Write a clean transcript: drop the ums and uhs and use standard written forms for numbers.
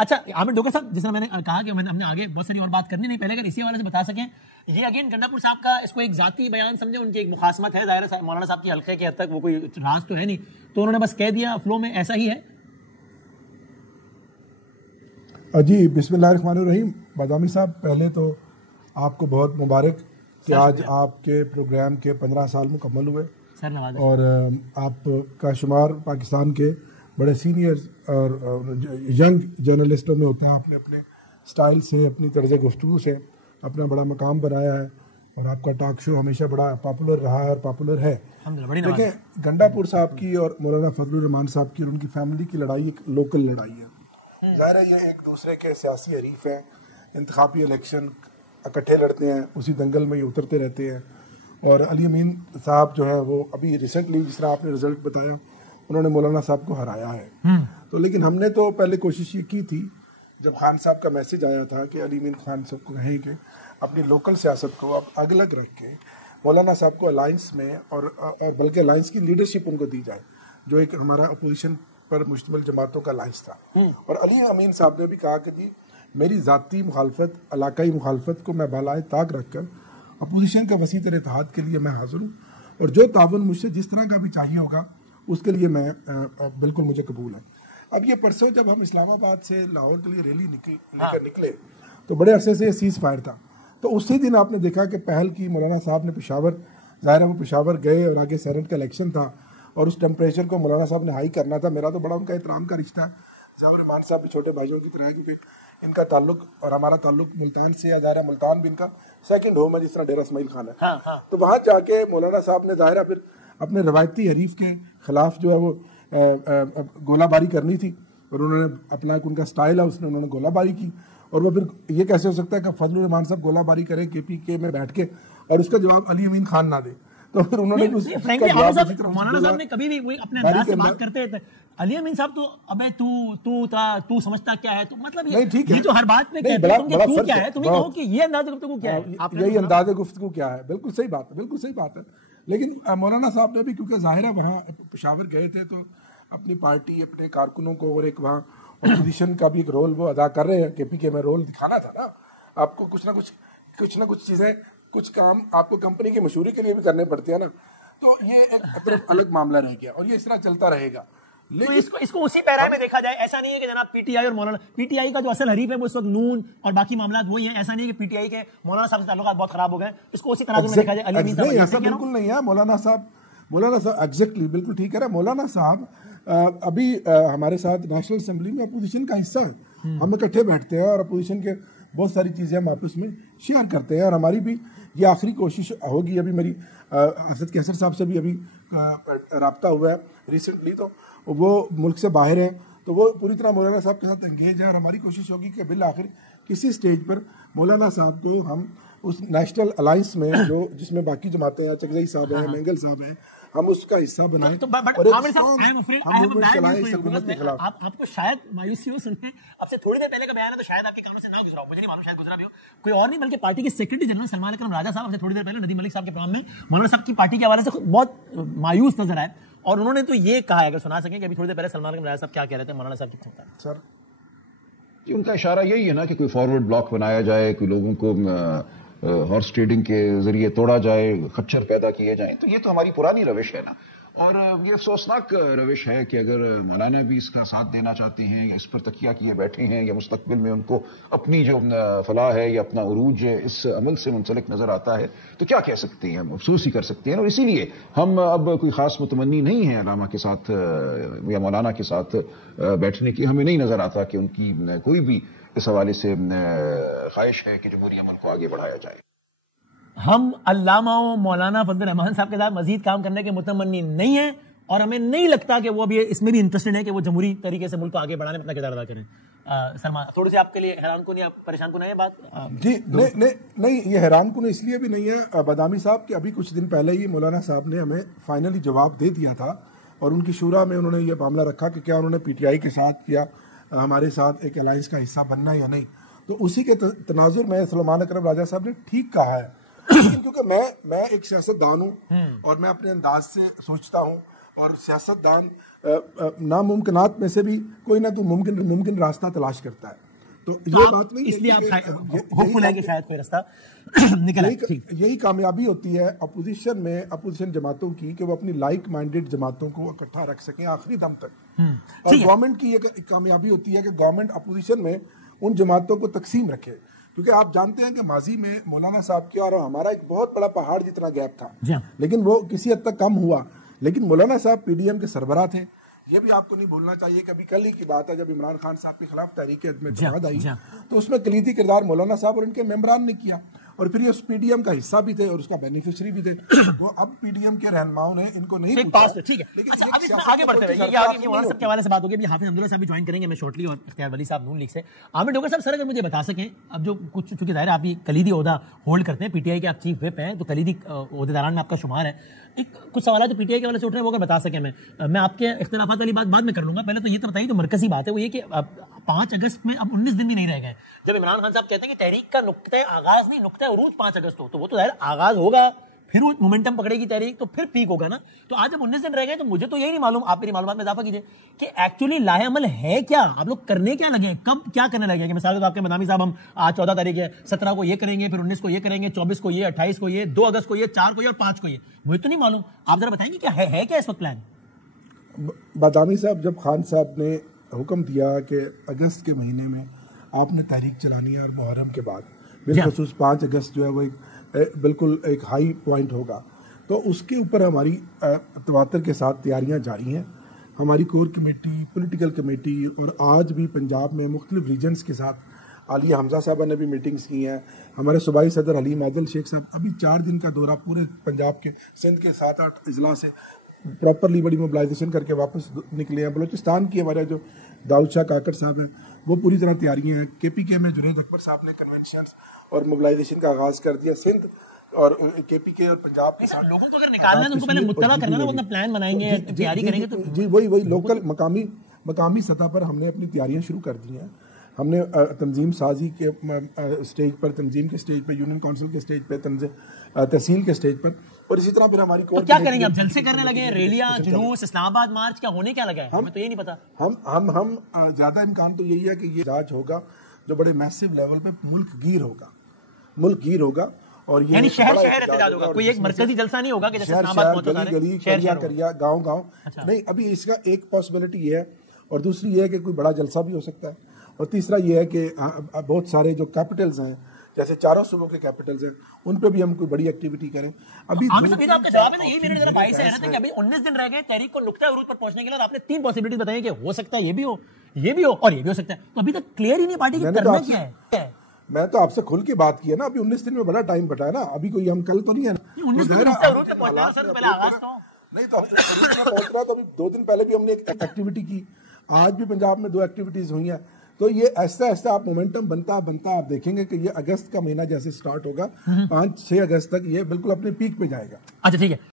अच्छा आमिर डोगर साहब, जैसे मैंने कहा कि हमने आगे बहुत सारी और बात करनी नहीं, पहले अगर इसी वाले से बता सकें, ये अगेन गंडापुर साहब का इसको एक जाती बयान समझे, उनकी एक मुखासमत है, जाहिर है मौलाना साहब की हल्के के हद तक वो कोई राज तो है नहीं, तो उन्होंने बस कह दिया फ्लो में, ऐसा ही है? जी बिस्मिल्लाहिर्रहमानिर्रहीम। बादामी साहब, पहले तो आपको बहुत मुबारक कि आज आपके प्रोग्राम के 15 साल मुकम्मल हुए और आपका शुमार पाकिस्तान के बड़े सीनियर और यंग जर्नलिस्टों में होता है। आपने अपने स्टाइल से, अपनी तर्ज गुफ्तगू से अपना बड़ा मकाम बनाया है और आपका टॉक शो हमेशा बड़ा पॉपुलर रहा है और पॉपुलर है। देखिए, गंडापुर साहब की और मौलाना फजलुर रहमान साहब की और उनकी फैमिली की लड़ाई एक लोकल लड़ाई है। ज़ाहिर है ये एक दूसरे के सियासी हरीफ हैं, इंतखाबी इलेक्शन इकट्ठे लड़ते हैं, उसी दंगल में ही उतरते रहते हैं। और अली अमीन साहब जो है वो अभी रिसेंटली, जिस तरह आपने रिजल्ट बताया, उन्होंने मौलाना साहब को हराया है। तो लेकिन हमने तो पहले कोशिश ये की थी, जब खान साहब का मैसेज आया था कि अली अमीन खान साहब को कहें कि अपनी लोकल सियासत को आप अलग रख के मौलाना साहब को अलायंस में और बल्कि अलायंस की लीडरशिप उनको दी जाए, जो एक हमारा अपोजिशन पर मुश्तमिल जमातों का अलायंस था। और अली अमीन साहब ने भी कहा कि जी मेरी ज़ाती मुखालफत, इलाकाई मुखालफत को मैं बालाए ताक रख कर अपोजिशन का वसी तर इत्तेहाद के लिए मैं हाजिर हूँ और जो तावन मुझसे जिस तरह का भी चाहिए होगा उसके लिए मैं बिल्कुल मुझे कबूल है। अब ये परसों जब हम इस्लामाबाद से लाहौर के लिए रैली लेकर निकले तो बड़े अरसे से सीज फायर था। तो उसी दिन आपने देखा कि पहल की मौलाना साहब ने पेशावर, ज़ाहिर है वो पेशावर गए और आगे सेनेट का इलेक्शन था और उस टेम्परेचर को मौलाना साहब ने हाई करना था। मेरा तो बड़ा उनका एहतराम का रिश्ता है, जावर रहमान साहब भी छोटे भाइयों की तरह है, क्योंकि इनका ताल्लुक और हमारा ताल्लुक मुल्तान से, या ज़ाहिर मुल्तान भी इनका सेकंड होम है, जिस तरह डेरा इस्माइल खान है। तो वहाँ जाके मौलाना साहब ने ज़ाहिर फिर अपने रवायती हरीफ के खिलाफ जो है वो गोलाबारी करनी थी और उन्होंने अपना एक उनका स्टाइल है, उसने उन्होंने गोलाबारी की। और वो फिर ये कैसे हो सकता है कि फजलुर रहमान साहब गोलाबारी करें KPK में बैठ के और उसका जवाब अली अमीन खान ना दे? तो फिर उन्होंने मौलाना साहब ने कभी भी वही अपने अंदाज से बात करते थे, अली अमीन साहब तो अबे तू समझता क्या है, तो मतलब ये तो हर बात में कहते हैं तू क्या है, तुम्हें कहो कि ये अंदाज गुफ्तगू क्या है, यही अंदाज गुफ्तगू क्या है। बिल्कुल सही बात है, बिल्कुल सही बात है। लेकिन मौलाना साहब ने भी, क्योंकि ज़ाहिर है वहाँ पेशावर गए थे तो अपनी पार्टी, अपने कारकुनों को और एक वहाँ अपोजिशन का भी एक रोल वो अदा कर रहे हैं, KPK में रोल दिखाना था ना आपको। कुछ ना कुछ चीज़ें, कुछ काम आपको कंपनी की मशहूरी के लिए भी करने पड़ते हैं ना। तो ये एक अलग मामला रह गया और ये इस तरह चलता रहेगा। लेकिन तो इसको उसी पैरा में देखा जाए, ऐसा नहीं है कि जनाब PTI और मौलाना, PTI का जो असल हरीफ है वो इस वक्त नून और बाकी मामला वही है। ऐसा नहीं है कि PTI के मौलाना साहब से ताल्लुकात बहुत खराब हो गए, इसको उसी तरह में देखा जाए। अली अमीन साहब ऐसा बिल्कुल नहीं है। मौलाना साहब एग्जैक्टली बिल्कुल ठीक है। मौलाना साहब अभी हमारे साथ नेशनल असेंबली में अपोजिशन का हिस्सा है, हम इकट्ठे बैठते हैं और अपोजिशन के बहुत सारी चीज़ें हम आपस में शेयर करते हैं और हमारी भी ये आखिरी कोशिश होगी। अभी मेरी असद कैसर साहब से भी अभी रब्ता हुआ है रिसेंटली, तो वो मुल्क से बाहर हैं, तो वो पूरी तरह मौलाना साहब के साथ एंगेज है और हमारी कोशिश होगी कि बिल आखिर किसी स्टेज पर मौलाना साहब को हम उस नेशनल अलायंस में जो जिसमें बाकी जमातें हैं, चकजई साहब हैं, मेंगल साहब हैं, हम उसका हिस्सा बनाएं। आपको शायद मायूसी हो सुनने, अब से थोड़ी देर पहले का बयान है तो शायद आपके कानों से ना गुजरा हो, मुझे नहीं मालूम, शायद गुजरा भी हो। कोई और नहीं बल्कि पार्टी के सेक्रेटरी जनरल सलमान अकरम राजा साहब आपसे थोड़ी देर पहले नदीम मलिक साहब के प्रोग्राम में मौलाना साहब की पार्टी के हवाले से बहुत मायूस नजर आए और उन्होंने तो ये कहा है, अगर सुना सकें कि अभी थोड़ी देर पहले सलमान अकरम राजा साहब क्या कह रहे थे मौलाना साहब की। सर उनका इशारा यही है ना कि कोई फॉरवर्ड ब्लॉक बनाया जाए, कोई लोगों को हॉर्स ट्रेडिंग के जरिए तोड़ा जाए, खच्चर पैदा किए जाए। तो ये तो हमारी पुरानी रविश है ना, और ये अफसोसनाक रविश है कि अगर मौलाना भी इसका साथ देना चाहते हैं, इस पर तकिया किए बैठे हैं, या मुस्तकबिल में उनको अपनी जो फलाह है या अपना उरूज है इस अमल से मुंसलिक नजर आता है, तो क्या कह सकते हैं, हम अफसोस ही कर सकते हैं। और इसीलिए हम अब कोई खास मुतमन्नी नहीं है अलामा के साथ या मौलाना के साथ बैठने की। हमें नहीं नजर आता कि उनकी कोई भी इस हवाले से ख्वाहिश है कि जमहूरी अमल को आगे बढ़ाया जाए। हम अल्लामा मौलाना फजल रहमान साहब के साथ मजीद काम करने के मुतमन्नी नहीं है और हमें नहीं लगता कि वो अभी इसमें भी इंटरेस्टेड है कि वो जमहूरी तरीके से मुल्क को आगे बढ़ाने में अपना किरदार अदा करें। सलमान, थोड़ी सी आपके लिए हैरान को नहीं, आप परेशान को नहीं है बात? जी नहीं, ये हैरान को इसलिए भी नहीं है बदामी साहब कि अभी कुछ दिन पहले ही मौलाना साहब ने हमें फाइनली जवाब दे दिया था और उनकी शूरा में उन्होंने ये मामला रखा कि क्या उन्होंने PTI के साथ या हमारे साथ एक अलायंस का हिस्सा बनना या नहीं। तो उसी के तनाजुर में सलमान अकरम राजा साहब ने ठीक कहा है, लेकिन क्योंकि मैं एक सियासतदान हूँ और मैं अपने अंदाज से सोचता हूँ और सियासतदान नामुमकिनात में से भी कोई ना कोई मुमकिन रास्ता तलाश करता है। तो ये बात नहीं है, इसलिए आप होपफुल है कि शायद कोई रास्ता निकल आए। यही कामयाबी होती है अपोजिशन जमातों की कि वो अपनी लाइक माइंडेड जमातों को इकट्ठा रख सकें आखिरी दम तक। और गवर्नमेंट की ये कामयाबी होती है कि गवर्नमेंट अपोजिशन में उन जमातों को तकसीम रखे, क्योंकि आप जानते हैं कि माजी में मौलाना साहब के और हमारा एक बहुत बड़ा पहाड़ जितना गैप था, लेकिन वो किसी हद तक कम हुआ। लेकिन मौलाना साहब पीडीएम के सरबराह थे। ये भी आपको नहीं भूलना चाहिए कि अभी कल ही की बात है जब इमरान खान साहब के खिलाफ तहरीक एतमाद आई तो उसमें कलीदी किरदार मौलाना साहब और उनके मेंबरान ने किया, और फिर ये उस पीडीएम का हिस्सा भी थे और उसका बेनिफिशियरी भी थे। वो अब पीडीएम के रहनुमाओं ने इनको नहीं पूछा। ठीक है, अच्छा अब इसमें आगे बढ़ते हुए ये आगे मौलाना साहब के हवाले से बात होगी। अभी हाफिज अब्दुल्ला साहब भी ज्वाइन करेंगे मैं शॉर्टली, और इख्तियार वली साहब नून लीग से। आमिर डोगर साहब, सर अगर मुझे बता सकें, अब जो कुछ चूंकि जाहिर है आप ये कलीदी ओहदा होल्ड करते हैं, पीटीआई के आप चीफ व्हिप हैं, तो कलीदी ओहदेदारान में आपका शुमार है। एक कुछ सवाल जो पीटीआई के वाले से उठ रहे हैं वो अगर बता सकें मैं आपके इख्तिलाफात वाली बात बाद में कर लूंगा। पहले तो ये तो बताइए, जो मरकजी बात है वो ये कि 5 अगस्त में अब 19 दिन भी नहीं रह गए। जब इमरान खान साहब कहते हैं कि तहरीक का नुक्ता आगाज नहीं, नुक्ता उरूज 5 अगस्त हो, तो वो तो जाहिर आगाज होगा, फिर वो मोमेंटम पकड़ेगी तहरीक, तो फिर पीक होगा ना। तो आज जब 19 दिन रह गए तो मुझे तो यही नहीं मालूम, आप मेरी मालूमात में इजाफा कीजिए कि एक्चुअली लाहे अमल है क्या, आप लोग करने क्या लगे, कब क्या करने लगे। कि मिसाल तो आपके मदामी साहब हम आज 14 तारीख है, 17 को ये करेंगे, फिर 19 को ये करेंगे, 24 को ये, 28 को ये, 2 अगस्त को ये, 4 को ये और 5 को ये, मुझे तो नहीं मालूम। आप जरा बताएंगे क्या है क्या इस वक्त प्लान। बादामी साहब, जब खान साहब ने हुक्म दिया कि अगस्त के महीने में आपने तहरीक चलानी है और मुहर्रम के बाद बिलखसूस 5 अगस्त जो है वो बिल्कुल एक हाई पॉइंट होगा, तो उसके ऊपर हमारी तवातर के साथ तैयारियां जारी हैं। हमारी कोर कमेटी, पॉलिटिकल कमेटी और आज भी पंजाब में मुख्तलिफ रीजन्स के साथ आलिया हमजा साहबा ने भी मीटिंग्स की हैं। हमारे सूबाई सदर हलीम आदिल शेख साहब अभी 4 दिन का दौरा पूरे पंजाब के सिंध के 7-8 अजला से प्रॉपरली बड़ी मोबिलाइजेशन करके वापस निकले हैं। बलूचिस्तान की हमारे जो दाऊद शाह काकड़ साहब हैं वो पूरी तरह तैयारियां हैं। केपीके में जुनैद अकबर साहब ने कन्वेंशन और मोबिलाइजेशन का आगाज कर दिया। सिंध और केपीके और पंजाब के साथ लोगों को अगर निकालना है तो उनको पहले मुत्तला करना है, वो अपना प्लान बनाएंगे, तैयारी करेंगे। तो जी वही लोकल मकामी सतह पर हमने अपनी तैयारियां शुरू कर दी हैं। हमने तंजीम साजी के स्टेज पर, तंजीम के स्टेज पर, यूनियन काउंसिल के स्टेज पर, तहसील के स्टेज पर, और इसी तरह फिर हमारी तो क्या करेंगे आप, जलसे करने लगे, रैलियां, जुलूस, इस्लामाबाद मार्च, क्या होने क्या लगा है, हमें तो ये नहीं पता। हम ज्यादा इम्कान तो यही है कि ये राज होगा जो बड़े मैसिव लेवल पे मुल्क गिर होगा और ये शहर एहतजाज होगा, कोई एक मरकजी जलसा नहीं होगा कि जैसे गली गांव नहीं। अभी इसका एक पॉसिबिलिटी ये है, और दूसरी ये है कि कोई बड़ा जलसा भी हो सकता है, और तीसरा ये है कि बहुत सारे जो कैपिटल्स हैं, जैसे चारों सूबों के कैपिटल्स हैं, उन पे भी हम कोई बड़ी एक्टिविटी करें। अभी आपका जवाब है ना, यही मेरे जरा भाई से कहना था कि अभी 19 दिन रह गए तहरीक को नुक्ता उरूज पर पहुंचने के लिए, आपने 3 पॉसिबिलिटीज बताई कि हो सकता है ये भी हो, ये भी हो और ये भी हो सकता है। तो अभी तक क्लियर ही नहीं पार्टी की करना क्या है। मैं तो आपसे खुल के बात की है ना, अभी 19 दिन में बड़ा टाइम बटा है ना, अभी कोई हम कल तो नहीं है ना। नहीं तो पहुंच रहा, तो अभी 2 दिन पहले भी हमने एक एक्टिविटी की, आज भी पंजाब में 2 एक्टिविटीज हुई हैं। तो ये ऐसा आप मोमेंटम बनता आप देखेंगे कि ये अगस्त का महीना जैसे स्टार्ट होगा 5-6 अगस्त तक ये बिल्कुल अपने पीक पे जाएगा। अच्छा ठीक है।